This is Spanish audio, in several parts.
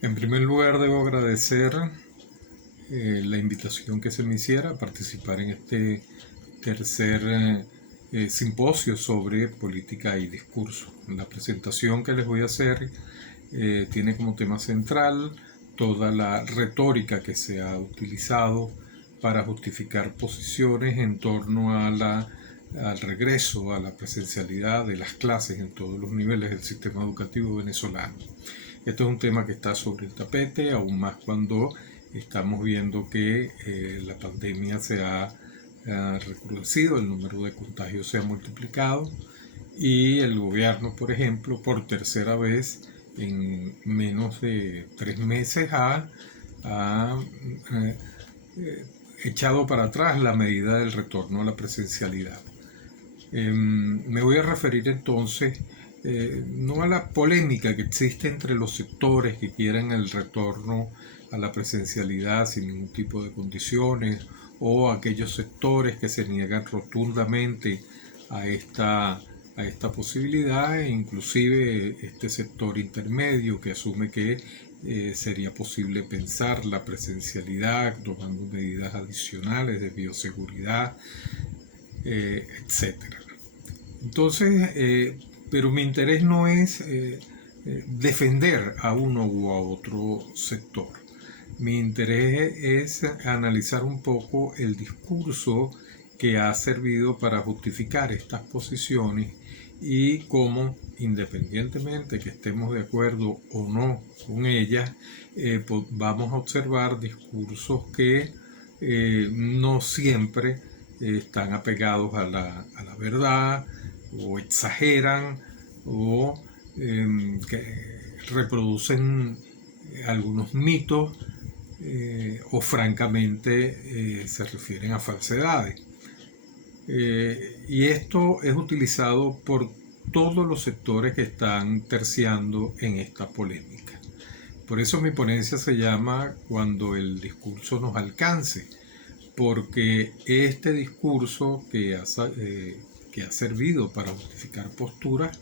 En primer lugar, debo agradecer la invitación que se me hiciera a participar en este tercer simposio sobre política y discurso. La presentación que les voy a hacer tiene como tema central toda la retórica que se ha utilizado para justificar posiciones en torno al regreso a la presencialidad de las clases en todos los niveles del sistema educativo venezolano. Esto es un tema que está sobre el tapete, aún más cuando estamos viendo que la pandemia se ha recrudecido, el número de contagios se ha multiplicado y el gobierno, por ejemplo, por tercera vez en menos de 3 meses ha echado para atrás la medida del retorno a la presencialidad. Me voy a referir entonces no a la polémica que existe entre los sectores que quieren el retorno a la presencialidad sin ningún tipo de condiciones, o a aquellos sectores que se niegan rotundamente a esta posibilidad, e inclusive este sector intermedio que asume que sería posible pensar la presencialidad tomando medidas adicionales de bioseguridad, etcétera. Entonces, pero mi interés no es defender a uno u a otro sector. Mi interés es analizar un poco el discurso que ha servido para justificar estas posiciones y cómo, independientemente que estemos de acuerdo o no con ellas, pues vamos a observar discursos que no siempre están apegados a la verdad, o exageran, o que reproducen algunos mitos, o francamente se refieren a falsedades. Y esto es utilizado por todos los sectores que están terciando en esta polémica. Por eso mi ponencia se llama Cuando el discurso nos alcance, porque este discurso que ha servido para justificar posturas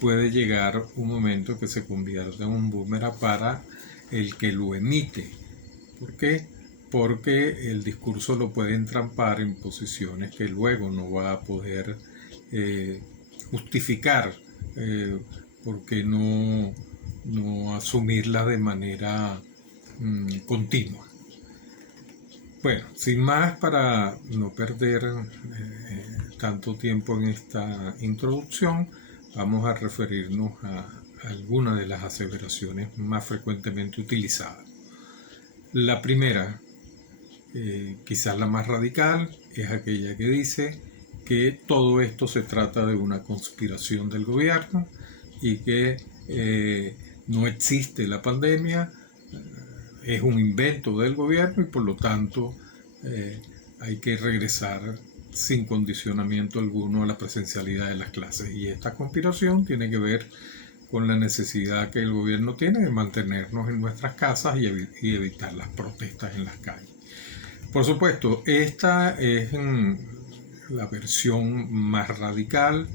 puede llegar un momento que se convierta en un boomerang para el que lo emite. ¿Por qué? Porque el discurso lo puede entrampar en posiciones que luego no va a poder justificar, porque no asumirla de manera continua. Bueno, sin más, para no perder tanto tiempo en esta introducción, vamos a referirnos a algunas de las aseveraciones más frecuentemente utilizadas. La primera, quizás la más radical, es aquella que dice que todo esto se trata de una conspiración del gobierno y que no existe la pandemia, es un invento del gobierno y por lo tanto hay que regresar sin condicionamiento alguno a la presencialidad de las clases. Y esta conspiración tiene que ver con la necesidad que el gobierno tiene de mantenernos en nuestras casas y evitar las protestas en las calles. Por supuesto, esta es la versión más radical,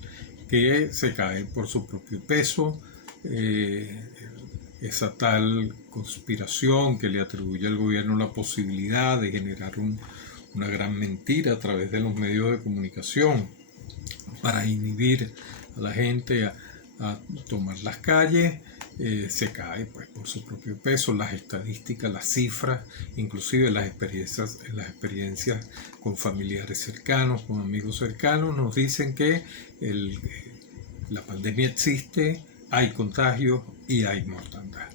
que se cae por su propio peso. Esa tal conspiración que le atribuye al gobierno la posibilidad de generar una gran mentira a través de los medios de comunicación para inhibir a la gente a tomar las calles, se cae pues por su propio peso. Las estadísticas, las cifras, inclusive las experiencias con familiares cercanos, con amigos cercanos, nos dicen que la pandemia existe, hay contagios y hay mortandad.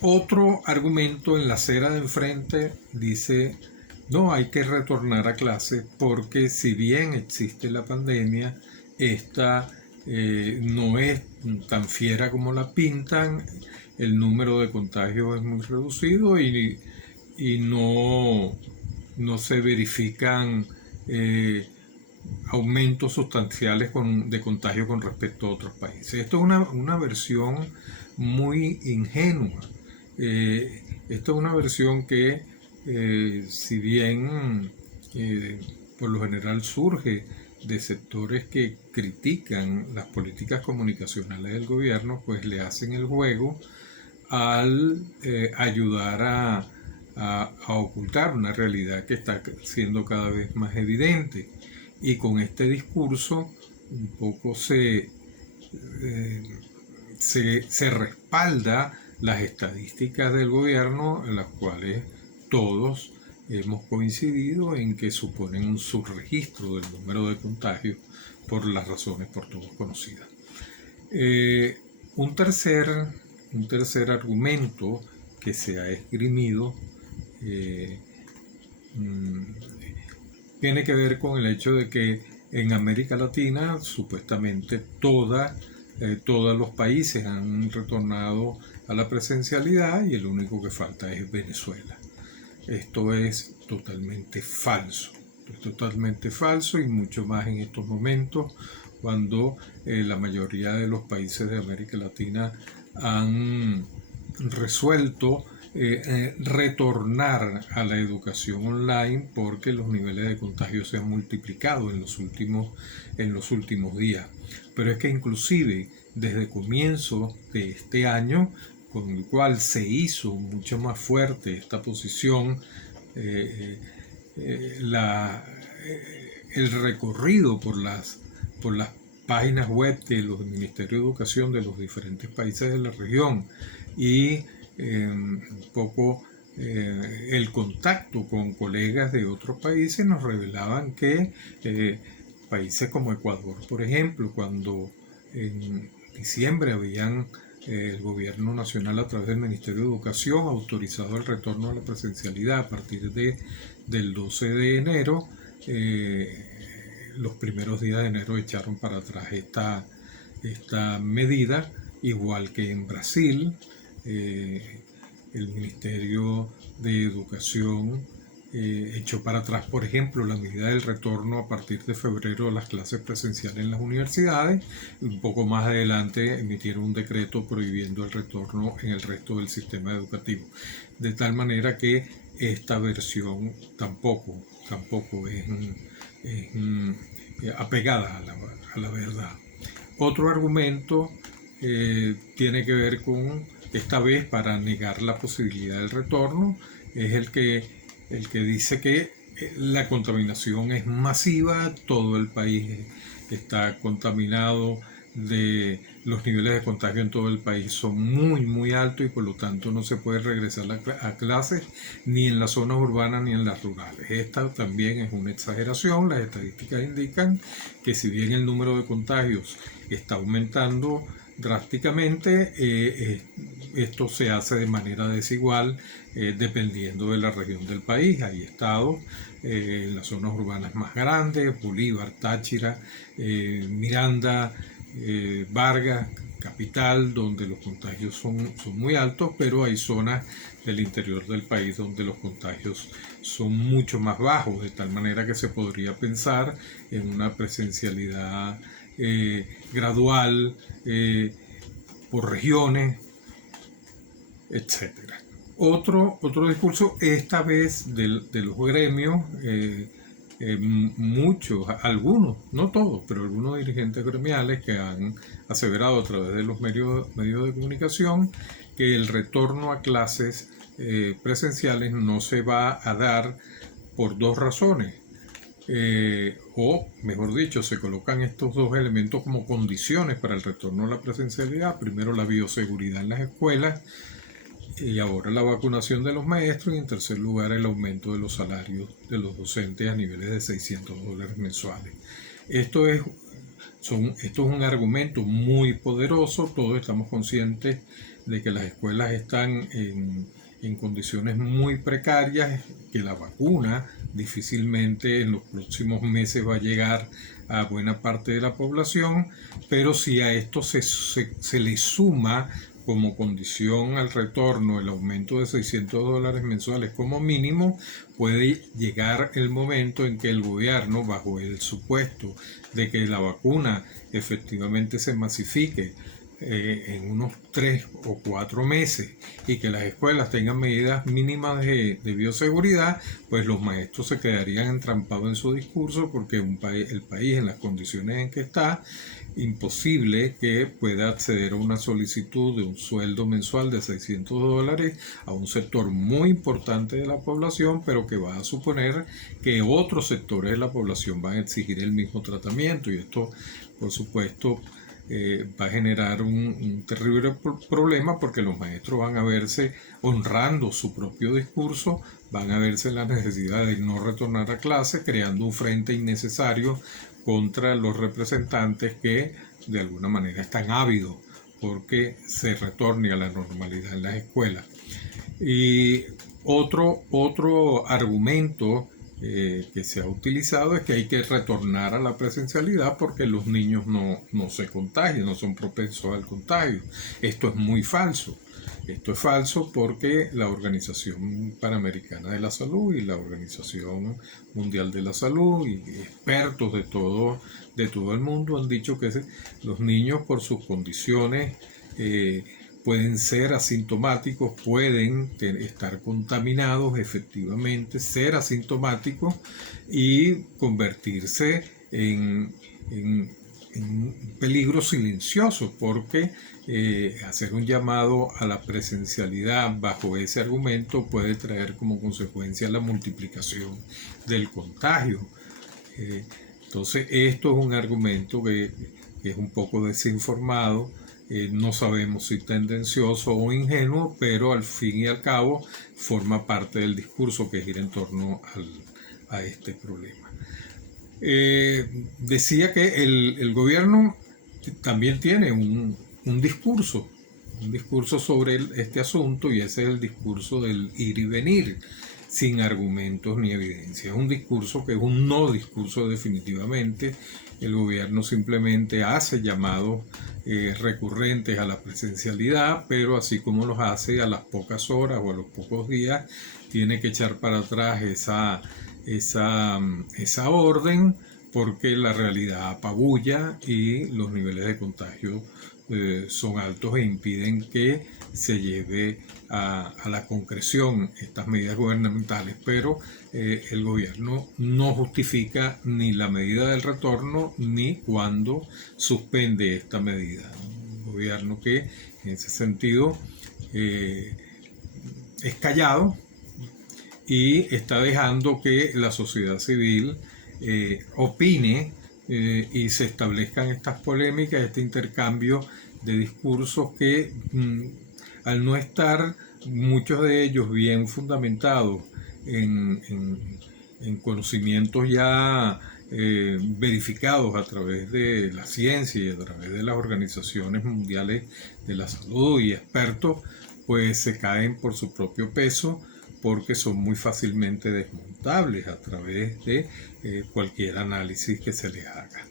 Otro argumento en la acera de enfrente dice: no, hay que retornar a clase porque si bien existe la pandemia, esta no es tan fiera como la pintan, el número de contagios es muy reducido y no se verifican aumentos sustanciales de contagio con respecto a otros países. Esto es una versión muy ingenua. Esto es una versión que, si bien por lo general surge de sectores que critican las políticas comunicacionales del gobierno, pues le hacen el juego al ayudar a ocultar una realidad que está siendo cada vez más evidente. Y con este discurso un poco se respalda las estadísticas del gobierno, en las cuales todos hemos coincidido en que suponen un subregistro del número de contagios por las razones por todos conocidas. Un tercer argumento que se ha esgrimido tiene que ver con el hecho de que en América Latina supuestamente todos los países han retornado a la presencialidad y el único que falta es Venezuela. Esto es totalmente falso. Es totalmente falso, y mucho más en estos momentos cuando la mayoría de los países de América Latina han resuelto retornar a la educación online porque los niveles de contagio se han multiplicado en los últimos días. Pero es que inclusive desde el de este año, con el cual se hizo mucho más fuerte esta posición, el recorrido por las páginas web de los Ministerios de Educación de los diferentes países de la región y un poco el contacto con colegas de otros países nos revelaban que países como Ecuador, por ejemplo, cuando en diciembre el gobierno nacional a través del Ministerio de Educación autorizado el retorno a la presencialidad a partir del 12 de enero, los primeros días de enero echaron para atrás esta medida, igual que en Brasil. El Ministerio de Educación echó para atrás, por ejemplo, la medida del retorno a partir de febrero a las clases presenciales en las universidades. Un poco más adelante emitieron un decreto prohibiendo el retorno en el resto del sistema educativo. De tal manera que esta versión tampoco es apegada a la verdad. Otro argumento tiene que ver con, esta vez para negar la posibilidad del retorno, es el que dice que la contaminación es masiva, todo el país está contaminado, los niveles de contagio en todo el país son muy altos y por lo tanto no se puede regresar a clases ni en las zonas urbanas ni en las rurales. Esta también es una exageración. Las estadísticas indican que si bien el número de contagios está aumentando drásticamente, esto se hace de manera desigual dependiendo de la región del país. Hay estados en las zonas urbanas más grandes, Bolívar, Táchira, Miranda, Vargas, Capital, donde los contagios son muy altos, pero hay zonas del interior del país donde los contagios son mucho más bajos, de tal manera que se podría pensar en una presencialidad gradual por regiones, etc. Otro discurso, esta vez de los gremios, muchos, algunos, no todos, pero algunos dirigentes gremiales que han aseverado a través de los medios de comunicación que el retorno a clases presenciales no se va a dar por dos razones. O mejor dicho, se colocan estos dos elementos como condiciones para el retorno a la presencialidad. Primero, la bioseguridad en las escuelas, y ahora la vacunación de los maestros, y en tercer lugar el aumento de los salarios de los docentes a niveles de $600 mensuales. Esto es un argumento muy poderoso. Todos estamos conscientes de que las escuelas están en condiciones muy precarias, que la vacuna difícilmente en los próximos meses va a llegar a buena parte de la población, pero si a esto se le suma como condición al retorno el aumento de $600 mensuales como mínimo, puede llegar el momento en que el gobierno, bajo el supuesto de que la vacuna efectivamente se masifique en unos 3 o 4 meses y que las escuelas tengan medidas mínimas de bioseguridad, pues los maestros se quedarían entrampados en su discurso porque el país en las condiciones en que está, imposible que pueda acceder a una solicitud de un sueldo mensual de $600 a un sector muy importante de la población, pero que va a suponer que otros sectores de la población van a exigir el mismo tratamiento, y esto, por supuesto, va a generar un terrible problema, porque los maestros van a verse honrando su propio discurso, van a verse en la necesidad de no retornar a clase, creando un frente innecesario contra los representantes que de alguna manera están ávidos porque se retorne a la normalidad en las escuelas. Y otro argumento que se ha utilizado es que hay que retornar a la presencialidad porque los niños no se contagian, no son propensos al contagio. Esto es muy falso. Esto es falso porque la Organización Panamericana de la Salud y la Organización Mundial de la Salud y expertos de todo el mundo han dicho que los niños, por sus condiciones, pueden ser asintomáticos, pueden estar contaminados efectivamente, ser asintomáticos y convertirse en un peligro silencioso, porque hacer un llamado a la presencialidad bajo ese argumento puede traer como consecuencia la multiplicación del contagio. Entonces esto es un argumento que es un poco desinformado. No sabemos si tendencioso o ingenuo, pero al fin y al cabo forma parte del discurso que gira en torno a este problema. Decía que el gobierno también tiene un discurso sobre este asunto, y ese es el discurso del ir y venir, sin argumentos ni evidencia. Es un discurso que es un no discurso definitivamente. El gobierno simplemente hace llamados recurrentes a la presencialidad, pero así como los hace, a las pocas horas o a los pocos días tiene que echar para atrás esa orden, porque la realidad apabulla y los niveles de contagio son altos e impiden que se lleve a la concreción estas medidas gubernamentales. Pero el gobierno no justifica ni la medida del retorno ni cuándo suspende esta medida. Un gobierno que en ese sentido es callado y está dejando que la sociedad civil opine y se establezcan estas polémicas, este intercambio de discursos que al no estar muchos de ellos bien fundamentados en conocimientos ya verificados a través de la ciencia y a través de las organizaciones mundiales de la salud y expertos, pues se caen por su propio peso, porque son muy fácilmente desmontables a través de cualquier análisis que se les haga.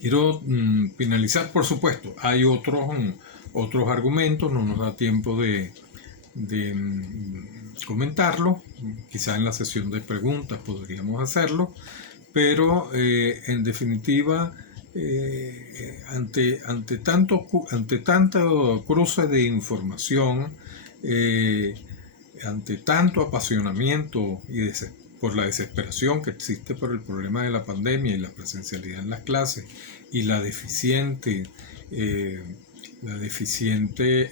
Quiero finalizar, por supuesto, hay otros argumentos, no nos da tiempo de comentarlo, quizá en la sesión de preguntas podríamos hacerlo, pero en definitiva, ante tanto cruce de información, ante tanto apasionamiento y por la desesperación que existe por el problema de la pandemia y la presencialidad en las clases y la deficiente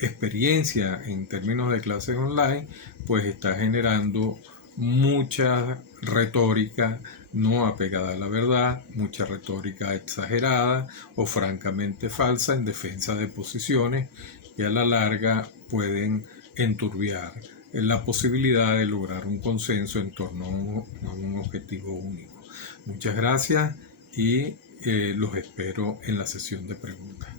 experiencia en términos de clases online, pues está generando mucha retórica no apegada a la verdad, mucha retórica exagerada o francamente falsa en defensa de posiciones que a la larga pueden enturbiar la posibilidad de lograr un consenso en torno a un objetivo único. Muchas gracias y los espero en la sesión de preguntas.